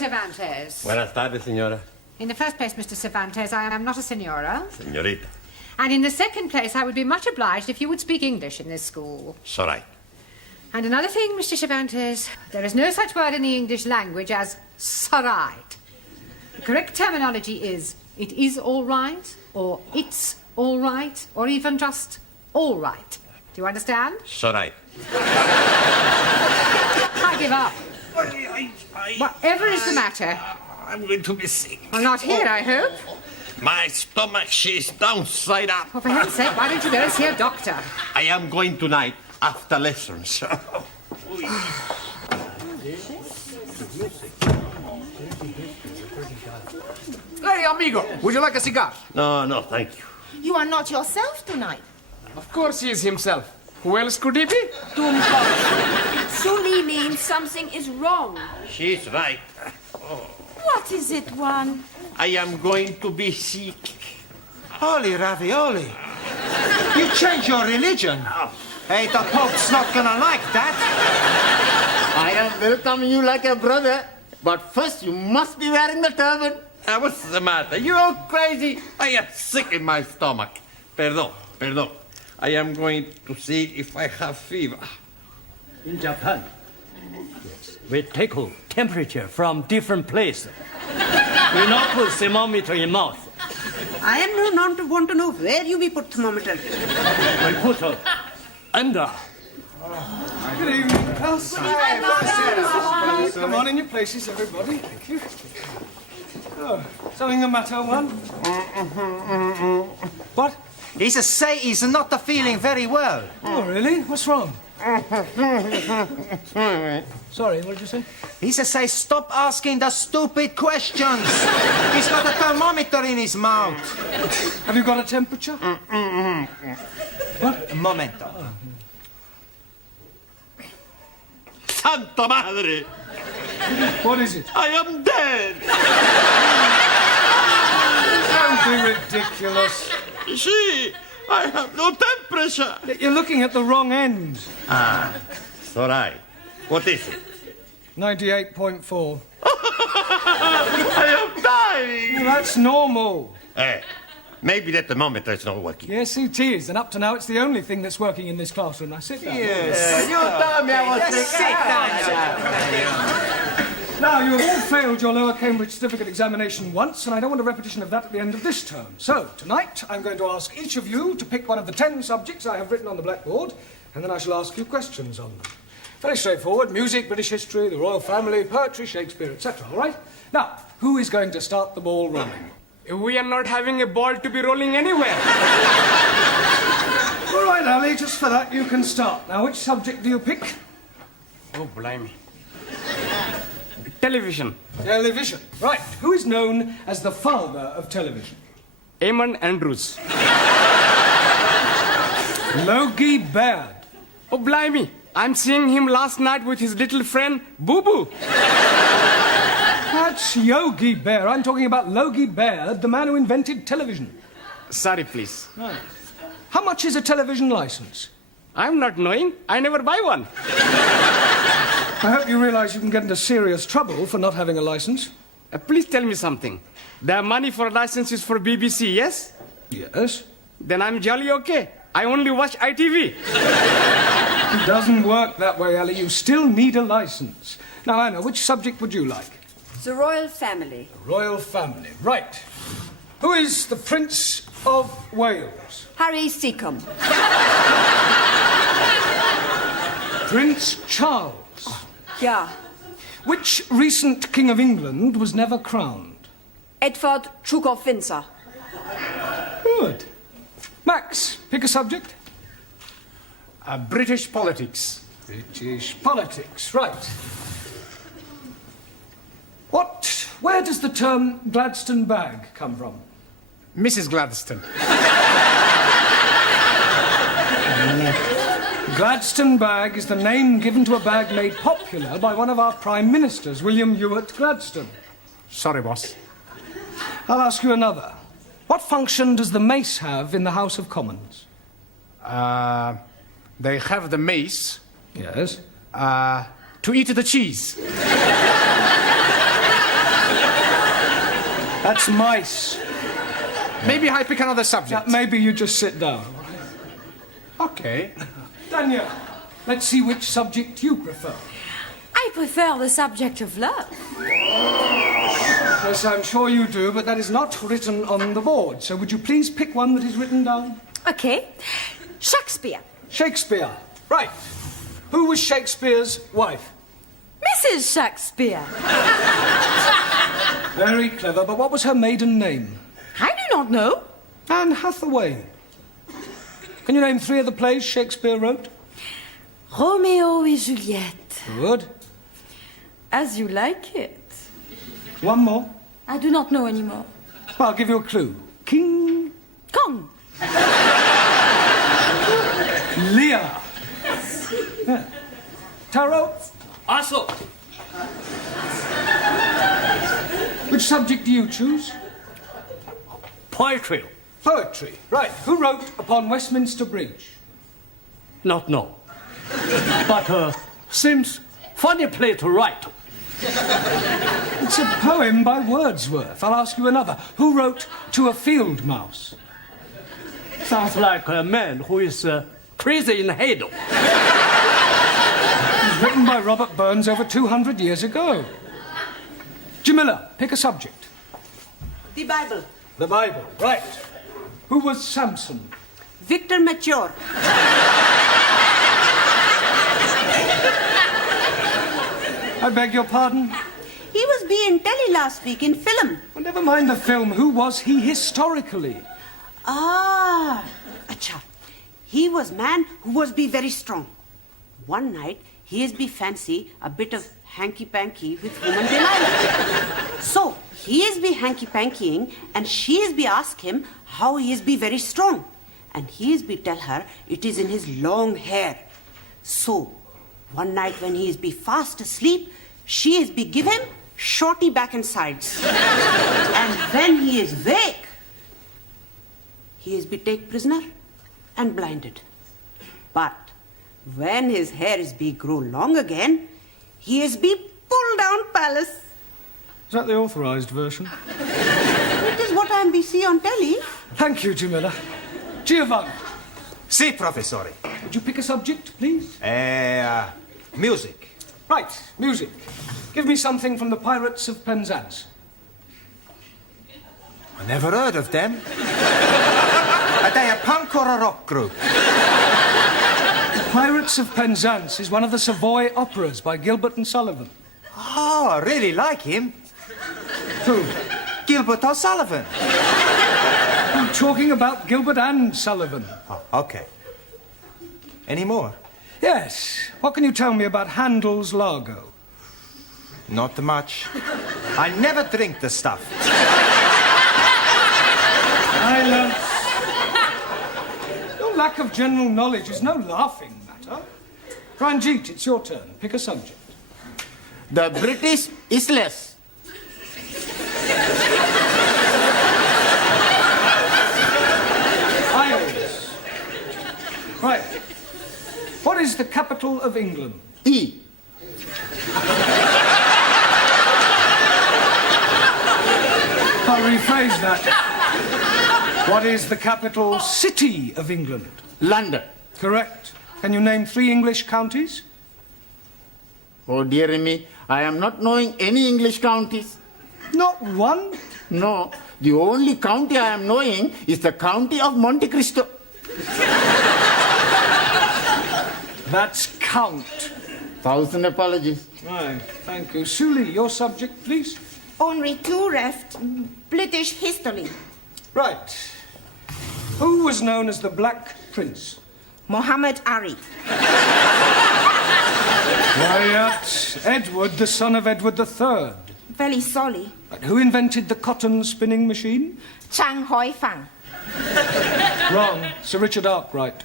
Cervantes. Buenas tardes, señora. In the first place, Mr. Cervantes, I am not a senora. Señorita. And in the second place, I would be much obliged if you would speak English in this school. It's all right. And another thing, Mr. Cervantes, there is no such word in the English language as "sorright." The correct terminology is "it is all right," or "it's all right," or even just "all right." Do you understand? It's all right. I give up. Whatever is the matter? I'm going to be sick. Well, not here, I hope. My stomach, she's downside up. Well, for heaven's sake, why don't you go and see a doctor? I am going tonight after lessons. Hey, amigo, would you like a cigar? No, thank you. You are not yourself tonight. Of course he is himself. Who else could he be? Suli means something is wrong. She's right. What is it, Juan? I am going to be sick. Holy ravioli. You changed your religion. Hey, the Pope's not gonna like that. I am welcoming you like a brother, but first you must be wearing the turban. What's the matter? You're all crazy. I am sick in my stomach. Perdón. I am going to see if I have fever. In Japan, yes, we take temperature from different places. We not put thermometer in mouth. I am not want to know where you will put thermometer. We put under. Good evening, class. Come on in your places, everybody. Thank you. Oh, something the matter, Juan? What? He's not feeling very well. Oh, really? What's wrong? Sorry, what did you say? He says, stop asking the stupid questions. He's got a thermometer in his mouth. Have you got a temperature? What? Un momento. Santa Madre! What is it? I am dead! Don't be ridiculous. See, I have no temperature. You're looking at the wrong end. It's all right. What is it? 98.4. I am dying! Well, that's normal. Hey, maybe that thermometer is not working. Yes, it is. And up to now, it's the only thing that's working in this classroom. Now, sit down. Yes. You told me I was sick. Now, you have all failed your lower Cambridge certificate examination once, and I don't want a repetition of that at the end of this term. So, tonight, I'm going to ask each of you to pick one of the 10 subjects I have written on the blackboard, and then I shall ask you questions on them. Very straightforward. Music, British history, the royal family, poetry, Shakespeare, etc. All right? Now, who is going to start the ball rolling? We are not having a ball to be rolling anywhere. All right, Ali, just for that, you can start. Now, which subject do you pick? Oh, blimey. Television. Television. Right. Who is known as the father of television? Eamon Andrews. Logie Baird. Oh, blimey. I'm seeing him last night with his little friend, Boo Boo. That's Yogi Bear. I'm talking about Logie Baird, the man who invented television. Sorry, please. Right. How much is a television license? I'm not knowing. I never buy one. I hope you realize you can get into serious trouble for not having a license. Please tell me something. The money for license is for BBC, yes? Yes. Then I'm jolly okay. I only watch ITV. It doesn't work that way, Ali. You still need a license. Now, Anna, which subject would you like? The royal family. The royal family. Right. Who is the Prince of Wales? Harry Seacombe. Prince Charles. Yeah. Which recent King of England was never crowned? Edward, Duke of Windsor. Good. Max, pick a subject. British politics. British politics, right. Where does the term Gladstone bag come from? Mrs. Gladstone. Gladstone bag is the name given to a bag made popular by one of our Prime Ministers, William Ewart Gladstone. Sorry, boss. I'll ask you another. What function does the mace have in the House of Commons? They have the mace. Yes. To eat the cheese. That's mice. Maybe I pick another subject. Maybe you just sit down. Okay. Daniel, let's see which subject you prefer. I prefer the subject of love. Yes, I'm sure you do, but that is not written on the board. So would you please pick one that is written down? Okay. Shakespeare. Shakespeare. Right. Who was Shakespeare's wife? Mrs. Shakespeare. Very clever, but what was her maiden name? I do not know. Anne Hathaway. Can you name 3 of the plays Shakespeare wrote? Romeo et Juliet. Good. As you like it. One more. I do not know anymore. Well, I'll give you a clue. King Kong. Lear. Yeah. Taro, Also, which subject do you choose? poetry. Poetry. Right. Who wrote Upon Westminster Bridge? Not know. But seems funny play to write. It's a poem by Wordsworth. I'll ask you another. Who wrote To a Field Mouse? Sounds like a man who is crazy in the head. Written by Robert Burns over 200 years ago. Jamila, pick a subject. The Bible. The Bible. Right. Who was Samson? Victor Mature. I beg your pardon? He was being telly last week in film. Well, never mind the film. Who was he historically? Ah, acha. He was man who was be very strong. One night, he is be fancy a bit of hanky-panky with woman Delilah. So, he is be hanky-pankying and she is be ask him how he is be very strong. And he is be tell her it is in his long hair. So, one night when he is be fast asleep, she is be give him shorty back and sides. And when he is wake, he is be take prisoner and blinded. But when his hair is be grow long again, he is be pulled down palace. Is that the authorised version? It is what I am be see on telly. Thank you, Jamila. Giovanni, Si, professore. would you pick a subject, please? Music. Right, music. Give me something from the Pirates of Penzance. I never heard of them. Are they a punk or a rock group? Pirates of Penzance is one of the Savoy operas by Gilbert and Sullivan. Oh, I really like him. Who? Gilbert O'Sullivan. I'm talking about Gilbert and Sullivan. Oh, okay. Any more? Yes. What can you tell me about Handel's Largo? Not much. I never drink the stuff. Silence. Your lack of general knowledge is no laughing matter. Ranjit, it's your turn. Pick a subject. The British Isles. Isles. Right. What is the capital of England? E. I'll rephrase that. What is the capital city of England? London. Correct. Can you name 3 English counties? Oh, dear me, I am not knowing any English counties. Not one. No, the only county I am knowing is the county of Monte Cristo. That's count. 1,000 apologies. Right, thank you. Suli, your subject, please. Only 2 left. British history. Right. Who was known as the Black Prince? Muhammad Ali. Quiet. Edward, the son of Edward III. Very sorry. Right, who invented the cotton spinning machine? Chang Hoi Fang. Wrong. Sir Richard Arkwright.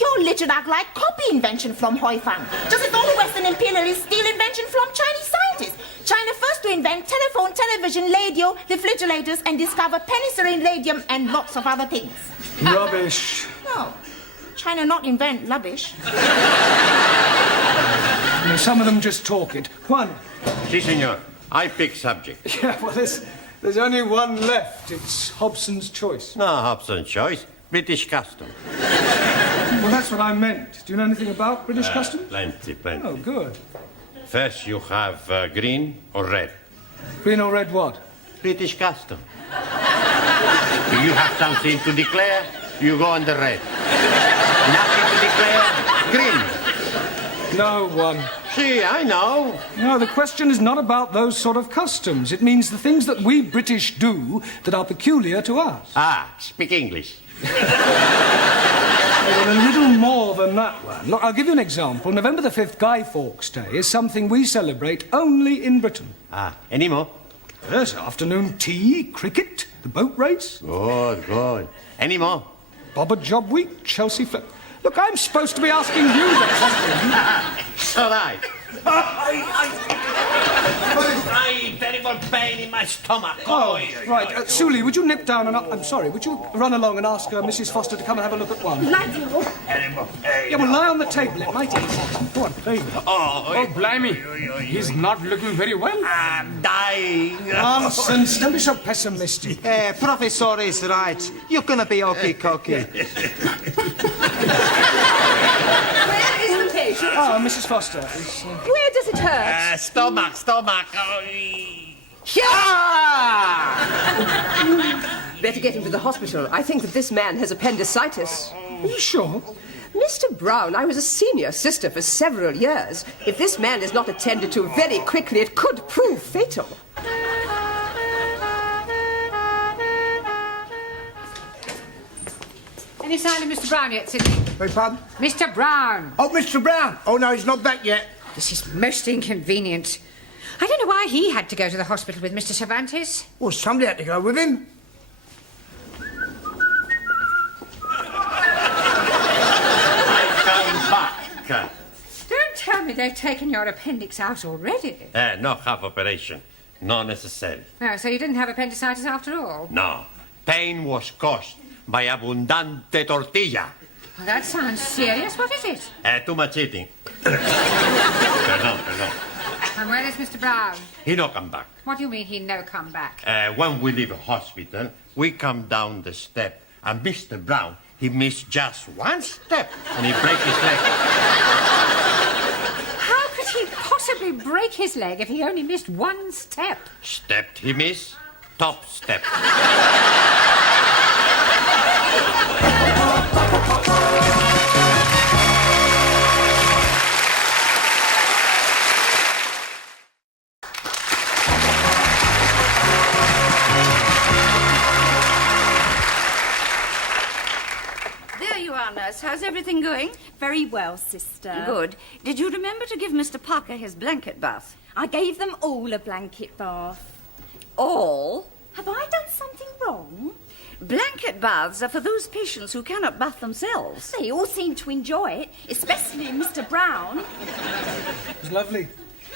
Your Richard Arkwright copy invention from Hoi Fang. Just as all the Western imperialists steal invention from Chinese scientists. China first to invent telephone, television, radio, refrigerators, and discover penicillin, radium, and lots of other things. Rubbish. No, China not invent rubbish. Some of them just talk it. Juan. Si, senor. I pick subject. Yeah, well, There's only one left. It's Hobson's choice. No, Hobson's choice. British custom. Well, that's what I meant. Do you know anything about British customs? Plenty. Oh, good. First, you have green or red. Green or red what? British custom. If you have something to declare, you go on the red. Nothing to declare, green. No one. See, I know. No, the question is not about those sort of customs. It means the things that we British do that are peculiar to us. Ah, speak English. Well, a little more than that one. Look, I'll give you an example. November the 5th, Guy Fawkes Day, is something we celebrate only in Britain. Ah, any more? Yes, afternoon tea, cricket, the boat race. Good. Any more? Bobber Job Week, Chelsea Flip. Look, I'm supposed to be asking you the question. So right. Terrible pain in my stomach. Oh, right. Sully, would you nip down and... I'm sorry, would you run along and ask Mrs. Foster to come and have a look at one? Yeah, well, lie on the table. It might eat. Go on, baby. Oh, blimey. He's not looking very well. I'm dying. Nonsense. Don't be so pessimistic. Professor is right. You're gonna be okay-cokey. Where is the patient? Oh, Mrs. Foster. Where does it hurt? Stomach. Better get him to the hospital. I think that this man has appendicitis. Are you sure? Mr. Brown, I was a senior sister for several years. If this man is not attended to very quickly, it could prove fatal. Any sign of Mr. Brown yet, Sidney? Beg pardon? Mr. Brown. Oh, Mr. Brown. Oh, no, he's not back yet. This is most inconvenient. I don't know why he had to go to the hospital with Mr. Cervantes. Well, somebody had to go with him. Come back. Don't tell me they've taken your appendix out already. No half operation. Not necessary. Oh, so you didn't have appendicitis after all? No. Pain was caused by abundante tortilla. Well, that sounds serious. What is it? Too much eating. Perdón. And where is Mr. Brown? He no come back. What do you mean he no come back? When we leave hospital, we come down the step, and Mr. Brown, he missed just one step, and he break his leg. How could he possibly break his leg if he only missed one step? Stepped he miss, top step. How's everything going? Very well, sister. Good. Did you remember to give Mr. Parker his blanket bath? I gave them all a blanket bath. All? Have I done something wrong? Blanket baths are for those patients who cannot bath themselves. They all seem to enjoy it, especially Mr. Brown. It was lovely.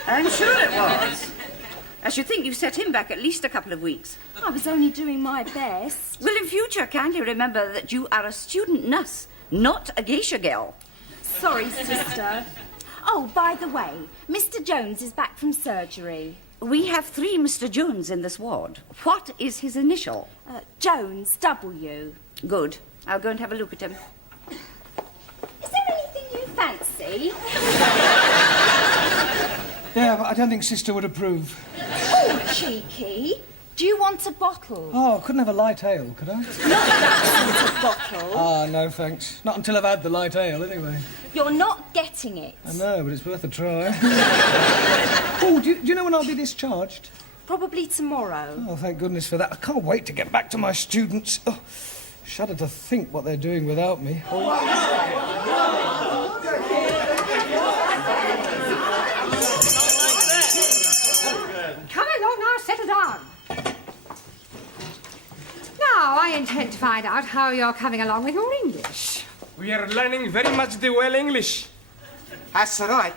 I'm sure it was. I should think you set him back at least a couple of weeks. I was only doing my best. Well, in future, kindly remember that you are a student nurse, not a geisha girl. Sorry, sister. Oh, by the way, Mr. Jones is back from surgery. We have 3 Mr. Jones in this ward. What is his initial? Jones, W. Good. I'll go and have a look at him. Is there anything you fancy? Yeah, but I don't think Sister would approve. Oh, cheeky. Do you want a bottle? Oh, I couldn't have a light ale, could I? Not that sort of bottle. Ah, no, thanks. Not until I've had the light ale, anyway. You're not getting it. I know, but it's worth a try. Oh, do you know when I'll be discharged? Probably tomorrow. Oh, thank goodness for that. I can't wait to get back to my students. Oh, shudder to think what they're doing without me. Come along now, settle down. Now, I intend to find out how you're coming along with your English. We are learning very much the well English. That's right.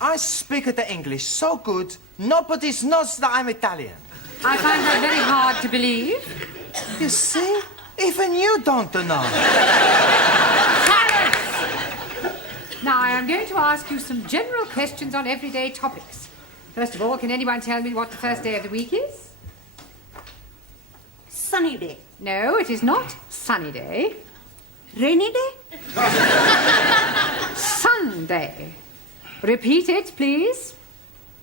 I speak the English so good, nobody knows that I'm Italian. I find that very hard to believe. You see? Even you don't know. Silence! Now, I am going to ask you some general questions on everyday topics. First of all, can anyone tell me what the first day of the week is? sunny day. No, it is not sunny day. Rainy day? Sunday. Repeat it, please.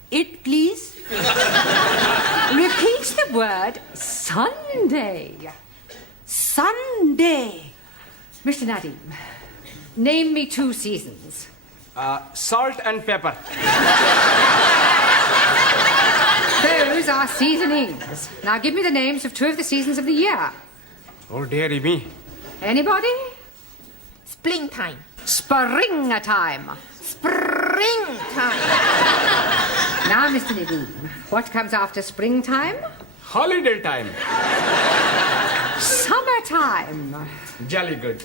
It, please. Repeat the word Sunday. Sunday. Mr. Nadim, name me 2 seasons. Salt and pepper. Those are seasonings. Now give me the names of 2 of the seasons of the year. Oh, dearie me. Anybody? Springtime. Springtime. Springtime. Now, Mr. Nadim, what comes after springtime? Holiday time. Summertime. Jolly good.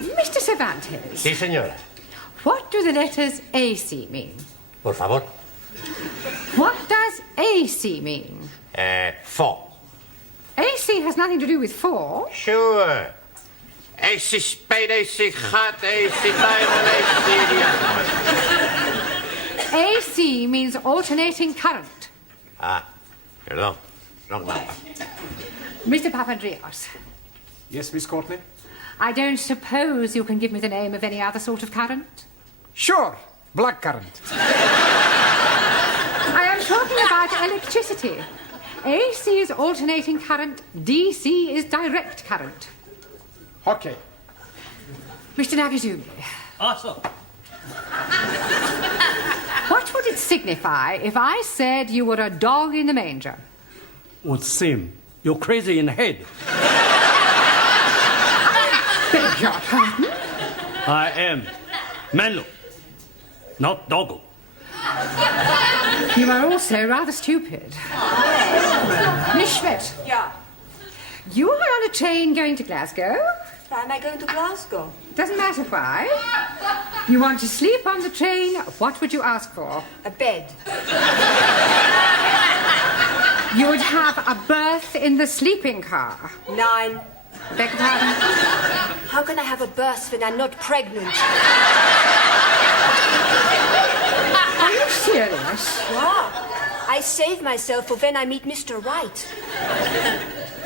Mr. Cervantes, Sí, señora. what do the letters AC mean? Por favor. What does AC mean? 4. AC has nothing to do with 4. Sure. AC spade, AC hot, AC diamond, AC... AC means alternating current. Ah, perdón. Wrong number. Mr. Papandreou, Yes, Miss Courtney? I don't suppose you can give me the name of any other sort of current? Sure. Blackcurrant. I am talking about electricity. AC is alternating current, DC is direct current. Okay. Mr. Nagazumi, Also, what would it signify if I said you were a dog in the manger? would seem you're crazy in the head. Beg your pardon? I am Menlo, not Doggo. You are also rather stupid. Miss Schmidt, Yeah. you are on a train going to Glasgow. Why am I going to Glasgow? Doesn't matter why. You want to sleep on the train, what would you ask for? A bed. You would have a berth in the sleeping car. 9. Beg your pardon? How can I have a berth when I'm not pregnant? Are you serious? Yeah. I save myself for when I meet Mr. Right.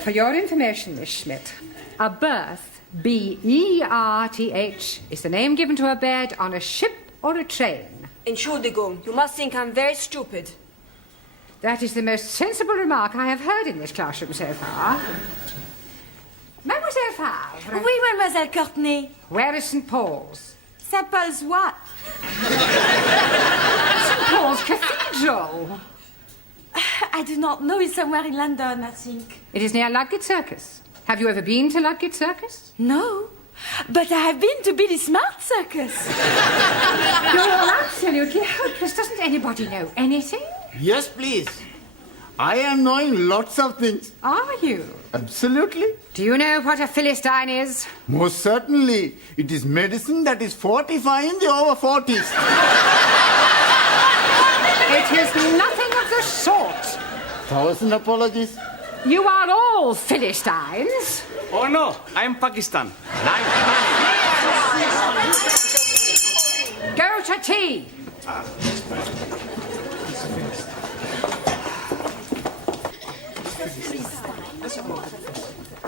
For your information, Miss Schmidt, a berth, B-E-R-T-H, is the name given to a bed on a ship or a train. Entschuldigung, you must think I'm very stupid. That is the most sensible remark I have heard in this classroom so far. Mademoiselle Favre. Oui, Mademoiselle Courtney. Where is St. Paul's? St. Paul's what? St. Paul's Cathedral. I do not know. It's somewhere in London, I think. It is near Ludgate Circus. Have you ever been to Ludgate Circus? No. But I have been to Billy Smart Circus. You're all absolutely hopeless. Doesn't anybody know anything? Yes, please. I am knowing lots of things. Are you? Absolutely. Do you know what a Philistine is? Most certainly. It is medicine that is fortifying the over 40s. It is nothing of the sort. 1,000 apologies. You are all Philistines. Oh no, I'm Pakistan. Go to tea.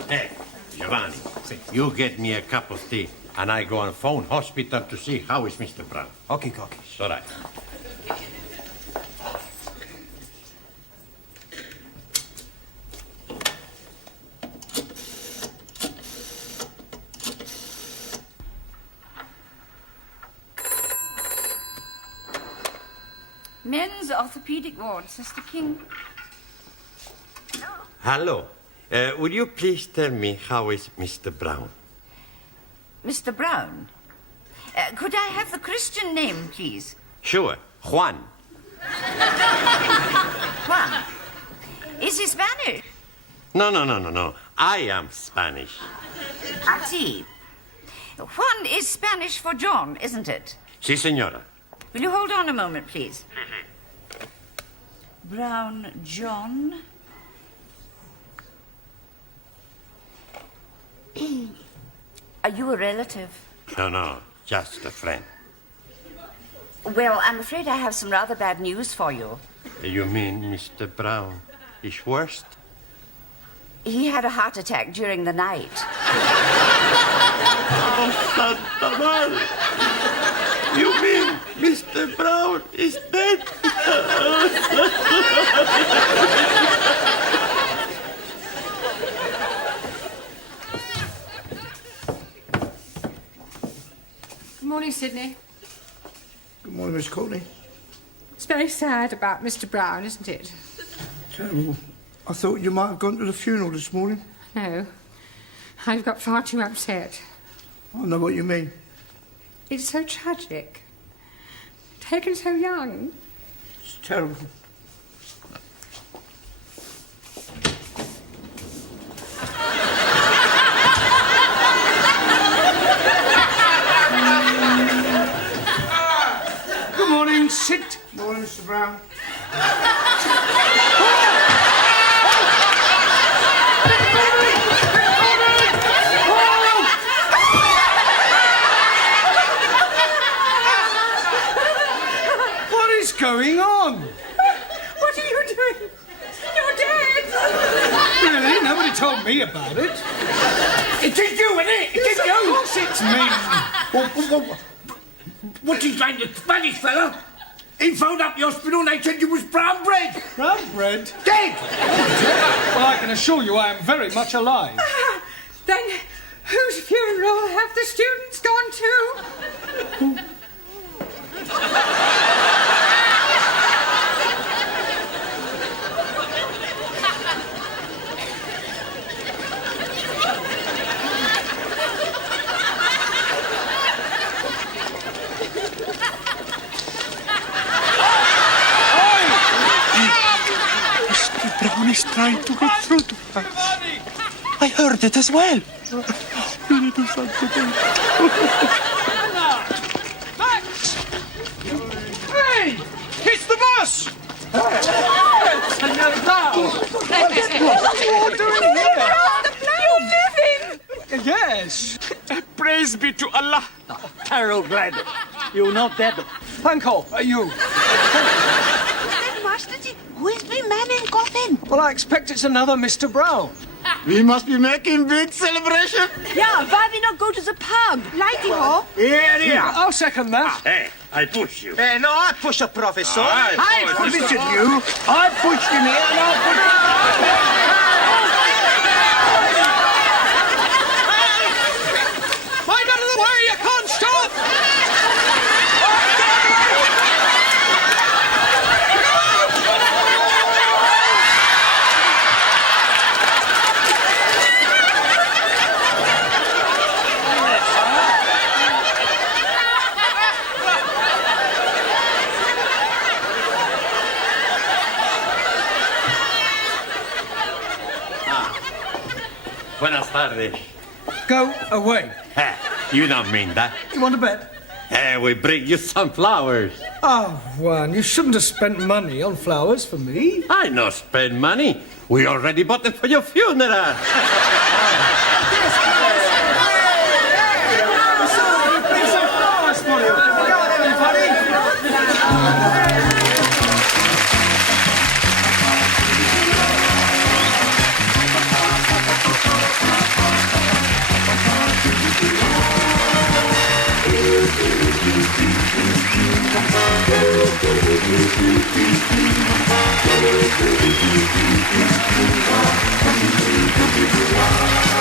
Hey, Giovanni, you get me a cup of tea, and I go and phone hospital to see how is Mr. Brown. Okay, okay. It's all right. Men's orthopedic ward, Sister King. Hello. Would you please tell me how is Mr. Brown? Mr. Brown. Could I have the Christian name, please? Sure, Juan. Juan. Is he Spanish? No. I am Spanish. I see. Juan is Spanish for John, isn't it? Sí, señora. Will you hold on a moment, please? Brown John. Are you a relative? No, just a friend. Well, I'm afraid I have some rather bad news for you. You mean Mr. Brown is worst? He had a heart attack during the night. Oh, Santa Madre. You mean Mr. Brown is dead? Good morning, Sydney. Good morning, Miss Courtney. It's very sad about Mr. Brown, isn't it? Terrible. I thought you might have gone to the funeral this morning. No. I've got far too upset. I know what you mean. It's so tragic. Taken so young. It's terrible. Good morning, sit. Morning, Mr. Brown. What is going on? What are you doing? You're dead! Really? Nobody told me about it. It is you, isn't it? It is you. Of course it's me. What is that, the Spanish fella? He phoned up the hospital and they said you was brown bread. Brown bread? Dead! Well, I can assure you I am very much alive. Then whose funeral have the students gone to? Mr. Brown is trying to get through to us. I heard it as well. Hey! It's the bus! What are you all doing here? You're living! Yes. Praise be to Allah. Carol glad. You're not dead. Panko, are you? Masterji, who is the man in coffin? Well, I expect it's another Mr. Brown. We must be making big celebration. Yeah, why we not go to the pub? Lighty ho. Here, here. I'll second that. Hey, I push you. Hey, no, I push a professor. I push you. I pushed him here and I'll push Mind out of the way, you can't stop! Buenas tardes. Go away. You don't mean that. You want to bet? We bring you some flowers. Oh, Juan, you shouldn't have spent money on flowers for me. I no spend money. We already bought them for your funeral. Wow.